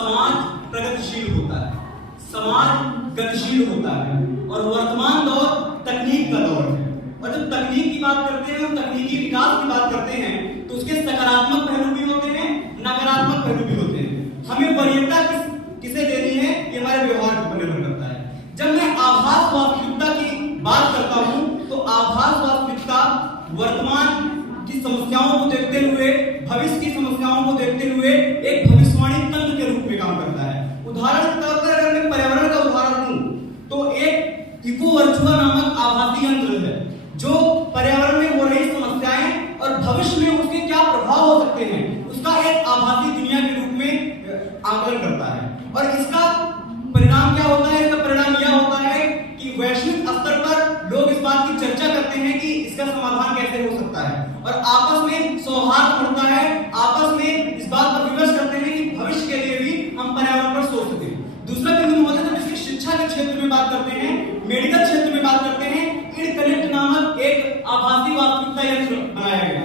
समाज प्रगतिशील होता है, समाज गतिशील होता है और वर्तमान दौर तकनीक का दौर है। और जब तकनीक की बात करते हैं और तकनीकी विकास की बात करते हैं तो उसके सकारात्मक पहलू भी होते हैं, नकारात्मक पहलू भी होते हैं। हमें वरीयता किसे देनी है ये हमारे व्यवहार पर निर्भर करता है। जब मैं आभास वास्तविकता की बात करता हूं तो आभास वास्तविकता वर्तमान की समस्याओं को देखते हुए, भविष्य की समस्याओं को देखते हुए एक भविष्यवाणी तंत्र के रूप में काम करता है। उदाहरण के तौर पर अगर मैं पर्यावरण का उदाहरण दूं तो एक इको वर्चुआ नामक आभासी यंत्र है जो पर्यावरण में हो रही समस्याएं और भविष्य में उसके क्या प्रभाव हो सकते हैं उसका एक आभासी दुनिया के रूप में आकलन करता है। और इसका परिणाम क्या होता है? इसका परिणाम यह होता है कि वैश्विक स्तर पर लोग इस बात की चर्चा करते हैं कि इसका समाधान कैसे हो सकता है और आपस में सौहार्द बढ़ता है, आपस में इस बात पर विमर्श करते हैं कि भविष्य के लिए भी हम पर्यावरण पर सोच सकें। दूसरा बिंदु होता है जब इसकी शिक्षा के क्षेत्र में बात करते हैं, मेडिकल क्षेत्र में बात करते हैं, इड कनेक्ट नामक एक आभासी वास्तविकता यंत्र बनाया गया।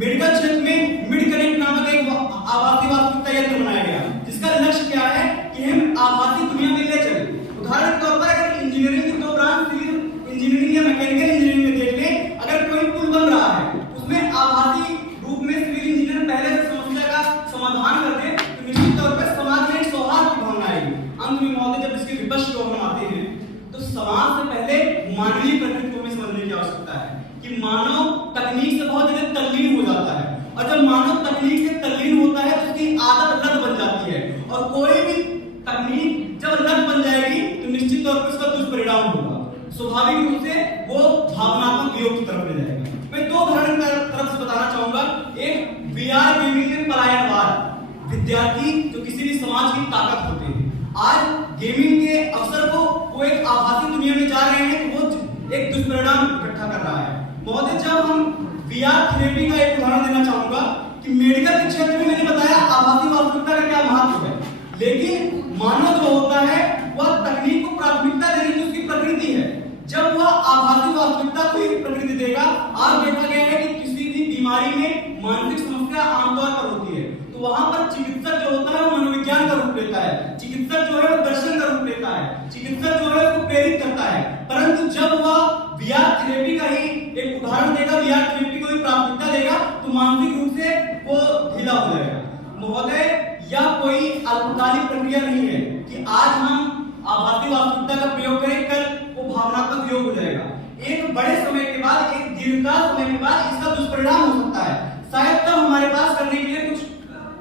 मेडिकल क्षेत्र में मिड कनेक्ट नामक एक आभासी वास्तविकता यंत्र बनाया गया जिसका लक्ष्य क्या है कि हम आभासी दुनिया में ले चले। उदाहरण के तौर पर अगर इंजीनियरिंग की दो ब्रांच सिविल इंजीनियरिंग या मैकेनिकल इंजीनियरिंग में देख लें, अगर कोई पुल बन रहा है उसमें आभासी रूप में सिविल इंजीनियर पहले से समस्या का समाधान कर दे तो निश्चित तौर पर समाज में एक सौहार्द की भावना आएगी। अंत में महोदय जब इसके विपक्ष को हम आते हैं तो समाज से पहले मानवीय प्रकृति को भी समझने की आवश्यकता है कि मानव तकनीक से बहुत जल्दी तल्लीन हो जाता है और जब मानव तकनीक से तल्लीन होता है तो उसकी आदत लत बन जाती है और कोई भी तकनीक जब लत बन जाएगी तो निश्चित तौर पर उसका दुष्परिणाम होगा। स्वाभाविक रूप से वो भावनात्मक वियोग की तरफ ले जाएगा। मैं दो उदाहरण तरफ से बताना चाहूंगा। एक वीआर गेमिंग में पलायनवाद विद्यार्थी जो किसी भी समाज की ताकत होते हैं, आज गेमिंग के अवसर को वो एक आभासी दुनिया में जा रहे हैं तो वो एक दुष्परिणाम इकट्ठा कर रहा है। महोदय जब हम वीआर थेरेपी का एक उदाहरण देना चाहूंगा कि मेडिकल के क्षेत्र में मैंने बताया आभासी वास्तविकता का क्या महत्व है, लेकिन मानव जो होता है वह तकनीक को प्राथमिकता देने की उसकी प्रकृति है। जब वह आभासी वास्तविकता को ही प्रकृति देगा, आज देखा गया है कि किसी भी बीमारी में मानसिक समस्या आमतौर पर होती है तो वहां पर चिकित्सक जो होता है वो मनोविज्ञान का रूप लेता है, चिकित्सक जो है वो दर्शन का रूप लेता है, चिकित्सक जो है उसको प्रेरित करता है। परंतु जब वह वीआर थेरेपी का ही एक उदाहरण देगा, वीआर थेरेपी को ही प्राथमिकता देगा तो मानसिक रूप से वो ढीला हो जाएगा। महोदय यह कोई अल्पकालिक प्रक्रिया नहीं है कि आज हम आभासी वास्तविकता का प्रयोग करें कल वो भावनात्मक वियोग हो जाएगा। एक बड़े समय के बाद, एक दीर्घकाल समय के बाद इसका दुष्परिणाम हो सकता है। शायद तब हमारे पास करने के लिए कुछ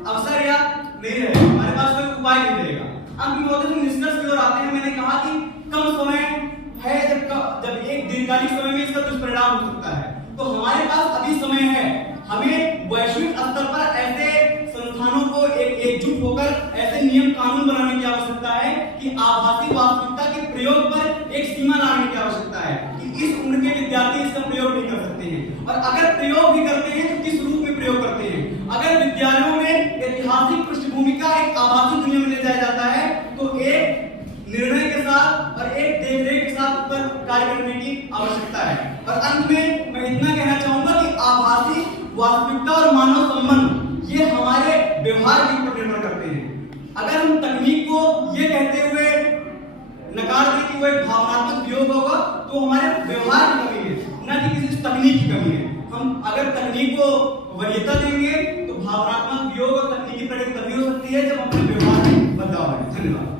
अवसर या नहीं रहेगा, हमारे पास कोई उपाय नहीं रहेगा। अंत में होते हैं निष्कर्ष की ओर आते हैं। मैंने कहा कि कम समय है जब एक दीर्घकालिक समय में इसका दुष्परिणाम हो सकता है तो हमारे पास अभी समय है। हमें वैश्विक स्तर पर ऐसे संस्थानों को एकजुट होकर ऐसे नियम कानून बनाने की आवश्यकता है कि आभासी वास्तविकता के प्रयोग पर एक सीमा लाने की आवश्यकता है कि इस उम्र के विद्यार्थी इसका प्रयोग नहीं कर सकते हैं और अगर प्रयोग भी करते हैं तो किस रूप में प्रयोग करते हैं। अगर विद्यालयों में ऐतिहासिक पृष्ठभूमि का एक आभासी दुनिया में ले जाया जाता है तो एक निर्णय के साथ और एक देखरेख के साथ पर कार्य करने की आवश्यकता है। और अंत में मैं इतना कहना चाहूंगा कि आभासी वास्तविकता और मानव संबंध ये हमारे व्यवहार के ऊपर निर्भर करते हैं। अगर हम तकनीक को ये कहते हुए नकार दें कि वो एक भावनात्मक वियोग होगा तो हमारे व्यवहार की कमी है, न कि किसी तकनीक की कमी है। हम अगर तकनीक को वरीयता देंगे तो भावनात्मक वियोग और तकनीकी प्रगति तभी हो सकती है जब अपने व्यवहार में बदलाव आए। धन्यवाद।